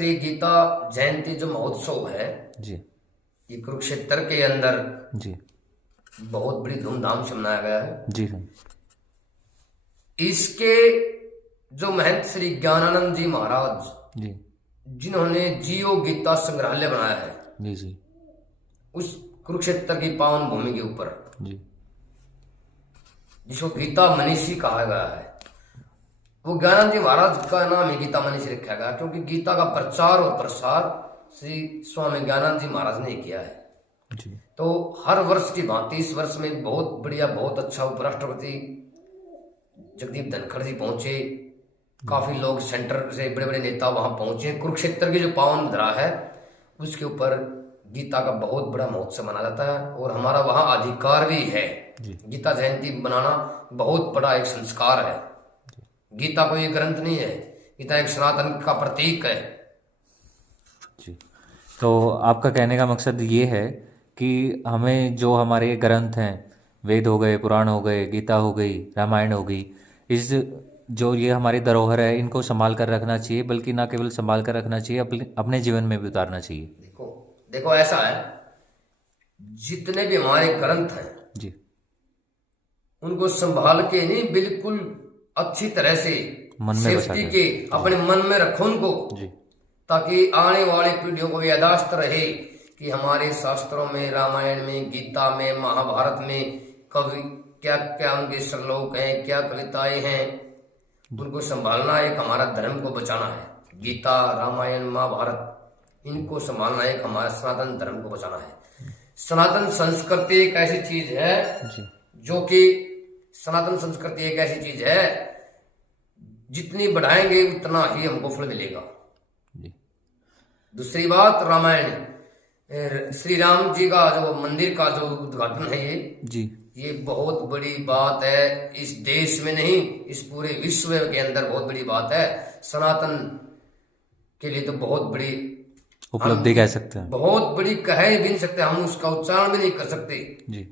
श्री गीता जयंती जो महोत्सव है जी ये कुरुक्षेत्र के अंदर जी बहुत बड़ी धूमधाम से मनाया गया है। जी सर। इसके जो महंत श्री ज्ञानानंद जी महाराज जी जिन्होंने जियो गीता संग्रहालय बनाया है जी जी उस कुरुक्षेत्र की पावन भूमि के ऊपर, जी जिसको गीता मनीषी कहा गया है, वो ज्ञानानंद जी महाराज का नाम ही गीता मनीषी रखा गया क्योंकि गीता का प्रचार और प्रसार श्री स्वामी ज्ञानानंद जी महाराज ने किया है। जी तो हर वर्ष की भांति इस वर्ष में बहुत बढ़िया, बहुत अच्छा उपराष्ट्रपति जगदीप धनखड़ जी पहुंचे, काफी लोग सेंटर से बड़े बड़े नेता वहां पहुंचे। कुरुक्षेत्र की जो पावन धरा है उसके ऊपर गीता का बहुत बड़ा महोत्सव मनाया जाता है और हमारा वहां अधिकार भी है। गीता जयंती बनाना बहुत बड़ा एक संस्कार है। गीता कोई ग्रंथ नहीं है, गीता एक सनातन का प्रतीक है। जी। तो आपका कहने का मकसद ये है कि हमें जो हमारे ग्रंथ हैं, वेद हो गए, पुराण हो गए, गीता हो गई, रामायण हो गई, इस जो ये हमारी धरोहर है इनको संभाल कर रखना चाहिए, बल्कि ना केवल संभाल कर रखना चाहिए, अपने जीवन में भी उतारना चाहिए। देखो ऐसा है, जितने भी हमारे ग्रंथ हैं जी उनको संभाल के नहीं, बिल्कुल अच्छी तरह से मन में सेफ्टी के अपने मन में रखो उनको जी, ताकि आने वाली पीढ़ियों को यादाश्त रहे कि हमारे शास्त्रों में, रामायण में, गीता में, महाभारत में कवि क्या क्या उनके श्लोक हैं, क्या कविताएं हैं, उनको संभालना एक हमारा धर्म को बचाना है। गीता, रामायण, महाभारत इनको संभालना एक हमारा सनातन धर्म को बचाना है। सनातन संस्कृति एक ऐसी चीज है जो कि सनातन संस्कृति एक ऐसी चीज है जितनी बढ़ाएंगे उतना ही हमको फल मिलेगा। दूसरी बात, रामायण, श्री राम जी का जो मंदिर का जो उद्घाटन है ये बहुत बड़ी बात है। इस देश में नहीं, इस पूरे विश्व के अंदर बहुत बड़ी बात है। सनातन के लिए तो बहुत बड़ी उपलब्धि कह सकते हैं, बहुत बड़ी कह भी नहीं सकते, हम उसका उच्चारण भी नहीं कर सकते जी।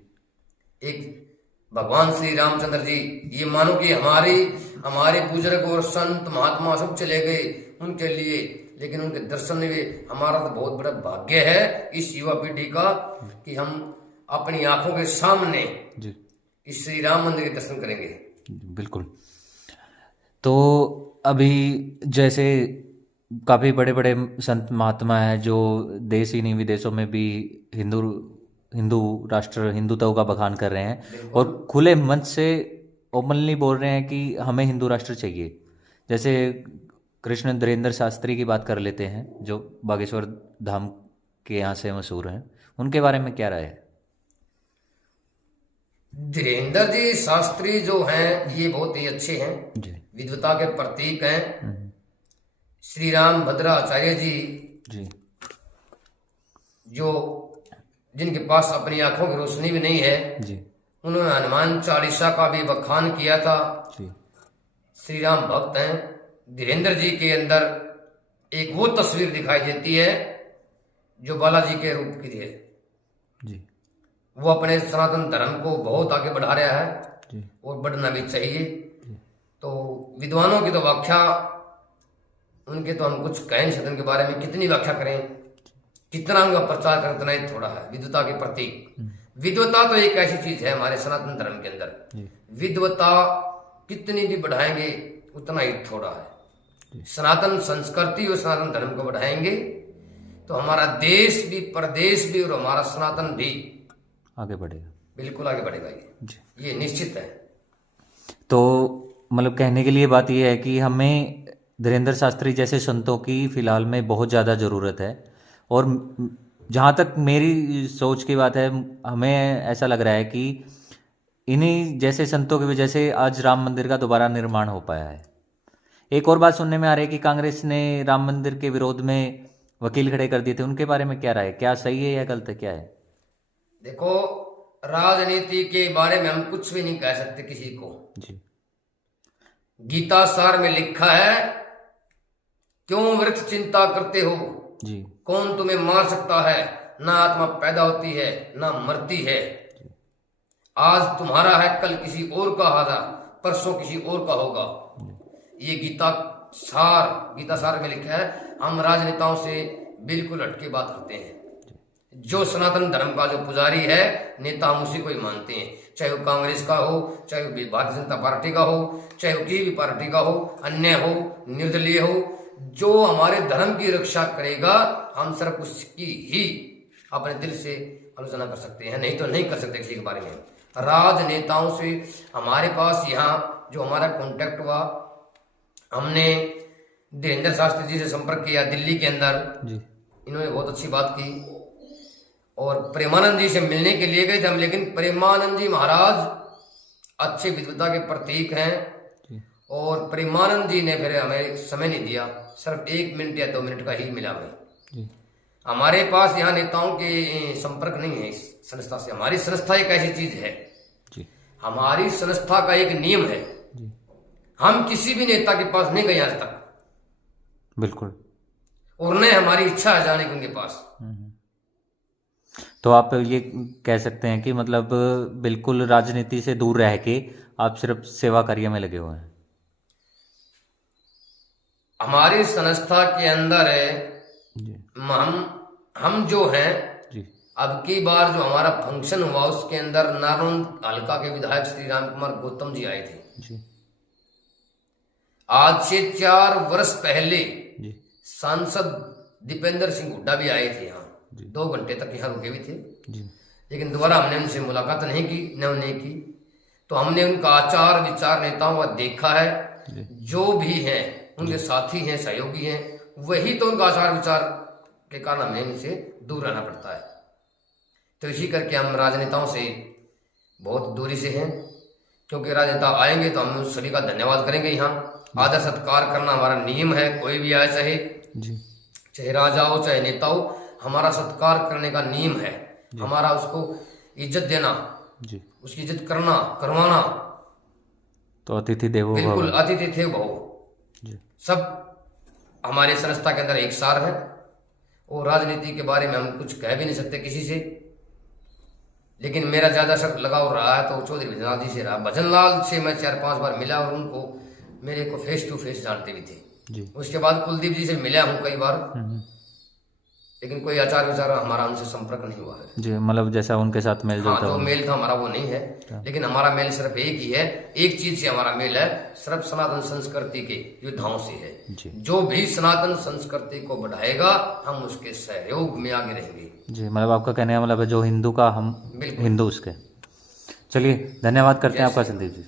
एक भगवान श्री रामचंद्र जी, ये मानो कि हमारे बुजुर्ग और संत महात्मा सब चले गए उनके लिए, लेकिन उनके दर्शन में हमारा तो बहुत बड़ा भाग्य है इस युवा पीढ़ी का कि हम अपनी आंखों के सामने जी इस श्री राम मंदिर के दर्शन करेंगे। बिल्कुल। तो अभी जैसे काफ़ी बड़े बड़े संत महात्मा हैं जो देश ही नहीं विदेशों में भी हिंदू राष्ट्र, हिंदुत्व का बखान कर रहे हैं और खुले मंच से ओपनली बोल रहे हैं कि हमें हिंदू राष्ट्र चाहिए। जैसे कृष्ण धीरेन्द्र शास्त्री की बात कर लेते हैं जो बागेश्वर धाम के यहाँ से मशहूर हैं, उनके बारे में क्या राय है? धीरेन्द्र जी शास्त्री जो हैं ये बहुत ही अच्छे हैं, विद्वता के प्रतीक हैं। श्री राम भद्राचार्य जी जो जिनके पास अपनी आंखों की रोशनी भी नहीं है, उन्होंने हनुमान चालीसा का भी बखान किया था। श्री राम भक्त हैं। धीरेन्द्र जी के अंदर एक वो तस्वीर दिखाई देती है जो बालाजी के रूप की है। वो अपने सनातन धर्म को बहुत आगे बढ़ा रहा है और बढ़ना भी चाहिए। तो विद्वानों की तो व्याख्या, उनके तो हम कुछ कह नहीं सकते, उनके बारे में कितनी व्याख्या करें, कितना उनका प्रचार करें, उतना ही थोड़ा है। विद्वता के प्रतीक, विद्वता तो एक ऐसी चीज है हमारे सनातन धर्म के अंदर, विद्वता कितनी भी बढ़ाएंगे उतना ही थोड़ा है। सनातन संस्कृति और सनातन धर्म को बढ़ाएंगे तो हमारा देश भी, प्रदेश भी और हमारा सनातन भी आगे बढ़ेगा, बिल्कुल आगे बढ़ेगा। ये निश्चित है। तो मतलब कहने के लिए बात यह है कि हमें धीरेन्द्र शास्त्री जैसे संतों की फिलहाल में बहुत ज़्यादा ज़रूरत है और जहाँ तक मेरी सोच की बात है, हमें ऐसा लग रहा है कि इन्हीं जैसे संतों की वजह से आज राम मंदिर का दोबारा निर्माण हो पाया है। एक और बात सुनने में आ रही है कि कांग्रेस ने राम मंदिर के विरोध में वकील खड़े कर दिए थे, उनके बारे में क्या राय है? क्या सही है या गलत है, क्या है? देखो, राजनीति के बारे में हम कुछ भी नहीं कह सकते किसी को जी। गीता सार में लिखा है, क्यों व्यर्थ चिंता करते हो जी, कौन तुम्हें मार सकता है, ना आत्मा पैदा होती है ना मरती है। आज तुम्हारा है, कल किसी और का होगा, परसों किसी और का होगा। ये गीता सार में लिखा है। हम राजनेताओं से बिल्कुल हटके बात करते हैं। जो सनातन धर्म का जो पुजारी है नेता, हम उसी को ही मानते हैं, चाहे वो कांग्रेस का हो, चाहे वो भारतीय जनता पार्टी का हो, चाहे वो किसी भी पार्टी का हो, अन्य हो, निर्दलीय हो, जो हमारे धर्म की रक्षा करेगा हम सिर्फ उसकी ही अपने दिल से आलोचना कर सकते हैं, नहीं तो नहीं कर सकते किसी के बारे में। राजनेताओं से हमारे पास यहाँ जो हमारा कांटेक्ट हुआ, हमने धीरेन्द्र शास्त्री जी से संपर्क किया दिल्ली के अंदर जी। इन्होंने बहुत अच्छी बात की और प्रेमानंद जी से मिलने के लिए गए थे हम, लेकिन प्रेमानंद जी महाराज अच्छे विद्वता के प्रतीक हैं जी। और प्रेमानंद जी ने फिर हमें समय नहीं दिया, सिर्फ 1 मिनट या 2 मिनट का ही मिला हमें। हमारे पास यहाँ नेताओं के संपर्क नहीं है इस संस्था से। हमारी संस्था एक ऐसी चीज है जी। हमारी संस्था का एक नियम है जी। हम किसी भी नेता के पास नहीं गए आज तक, बिल्कुल, और न हमारी इच्छा है जाने की उनके पास। तो आप ये कह सकते हैं कि मतलब बिल्कुल राजनीति से दूर रह के आप सिर्फ सेवा कार्य में लगे हुए हैं। हमारी संस्था के अंदर है जी। हम जो हैं जी। अब की बार जो हमारा फंक्शन हुआ उसके अंदर नारनौंद हल्का के विधायक श्री राम कुमार गौतम जी आए थे जी। आज से 4 वर्ष पहले जी। सांसद दीपेंद्र सिंह हुड्डा भी आए थे यहाँ, 2 घंटे तक यहाँ रुके भी थे जी। लेकिन दोबारा हमने उनसे मुलाकात नहीं की, न उन्हें की। तो हमने उनका आचार विचार नेताओं का देखा है, जो भी हैं उनके साथी हैं, सहयोगी हैं, वही तो उनका आचार विचार के कारण हमें इनसे दूर रहना पड़ता है। तो इसी करके हम राजनेताओं से बहुत दूरी से हैं, क्योंकि राजनेता आएंगे तो हम सभी का धन्यवाद करेंगे। यहाँ आदर सत्कार करना हमारा नियम है, कोई भी आए चाहे राजा हो चाहे नेता हो, हमारा सत्कार करने का नियम है, हमारा उसको इज्जत देना जी। उसकी इज्जत करना, करवाना। तो अतिथि देवो भव, बिल्कुल अतिथि देवो भव, सब हमारे संस्था के अंदर एक सार है। और राजनीति के बारे में हम कुछ कह भी नहीं सकते किसी से, लेकिन मेरा ज्यादा शक लगाव रहा है तो चौधरी भजनलाल जी से रहा। भजनलाल से मैं 4-5 बार मिला और उनको मेरे को फेस टू फेस जानते भी थे जी। उसके बाद कुलदीप जी से मिला हूँ कई बार, लेकिन कोई आचार विचार हमारा उनसे संपर्क नहीं हुआ है जी। मतलब जैसा उनके साथ मेल हाँ, जो मेल था हमारा वो नहीं है, लेकिन हमारा मेल सिर्फ एक ही है, एक चीज से हमारा मेल है, सिर्फ सनातन संस्कृति के योद्धाओं से है जी। जो भी सनातन संस्कृति को बढ़ाएगा हम उसके सहयोग में आगे रहेंगे जी। मतलब आपका कहने का मतलब है जो हिंदू का हम हिंदू उसके। चलिए धन्यवाद करते हैं आपका संदीप जी।